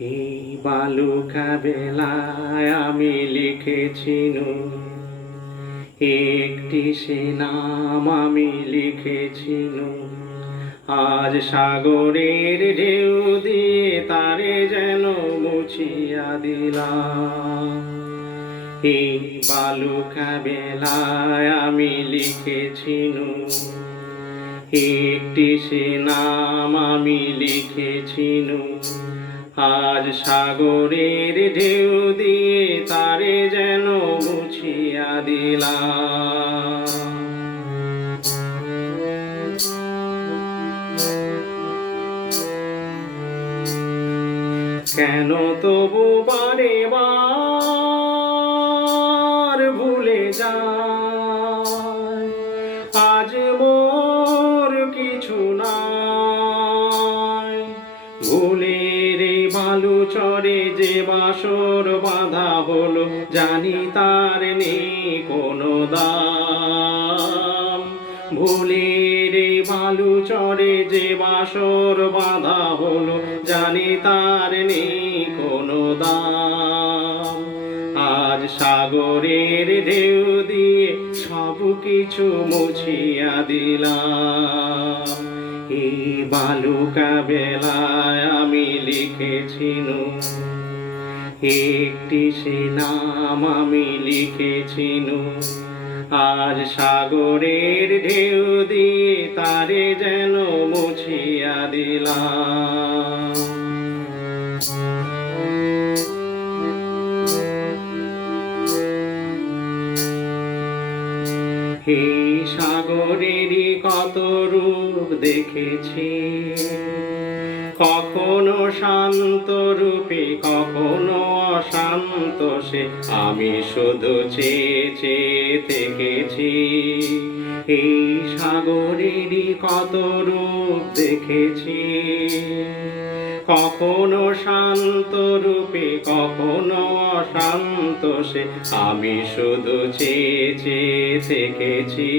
এই বালুকা বেলায় আমি লিখেছি একটি সে নাম আমি লিখেছি আজ সাগরের ঢেউ দিয়ে তারে যেন মুছিয়া দিলাম। এই বালুকা বেলায় আমি লিখেছি একটি সে নাম আমি লিখেছি আজ সাগরের ঢেউ দিয়ে তারে যেন মুছিয়া দিলাম। কেন তবু বারে বার ভুলে যায় আজ মোর কিছু নাই। ভুলের বালু চরে যে বাসর বাঁধা হলো জানি তার নেই কোনো দাম। ভুলের বালু চরে যে বাসর বাঁধা হলো জানি তার নেই কোনো দাম। আজ সাগরের ঢেউ দিয়ে সব কিছু মুছিয়া দিলাম। এই বালুকা বেলায় আমি লিখেছি একটি সে নাম আমি লিখেছি আজ সাগরের ঢেউ দিয়ে তারে যেন মুছিয়া দিলাম। এই সাগরেরই কত রূপ দেখেছি, কখনো শান্ত রূপে কখনো অশান্ত সে আমি শুধু চেয়ে চেয়ে থেকেছি। এই সাগরেরই কত রূপ দেখেছি, কখনো শান্ত রূপে কখনো অশান্ত সে আমি শুধু চেয়ে চেয়ে থেকেছি।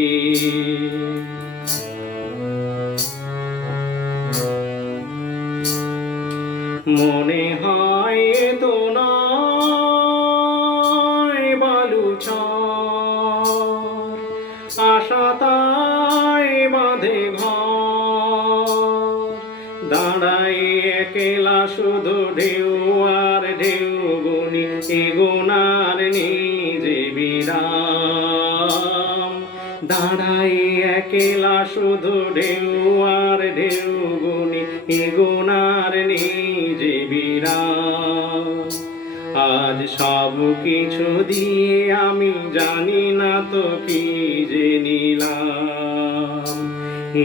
মনে হয় তো নয় বালুচর, আশা তাই বাঁধে ঘর। দাঁড়াই একলা শুধু ঢেউ আর ঢেউ গুনি এগোনার নিজে বিরাম। দাঁড়াই একলা শুধু ঢেউ আর ঢেউ গুনি এগোনার নিজে বিরাম। আজ সব কিছু দিয়ে আমি জানি না তো কি যে নিলাম।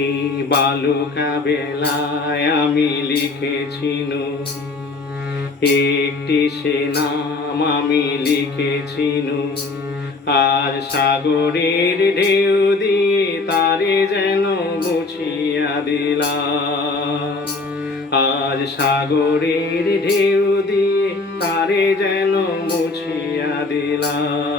এই বালুকা বেলায় আমি লিখেছি একটি সে নাম আমি লিখেছি আর সাগরের ঢেউ দিয়ে তারে যেন মুছিয়া দিলাম। আজ সাগরের ঢেউ দিয়ে তারে যেন মুছিয়া দিলাম।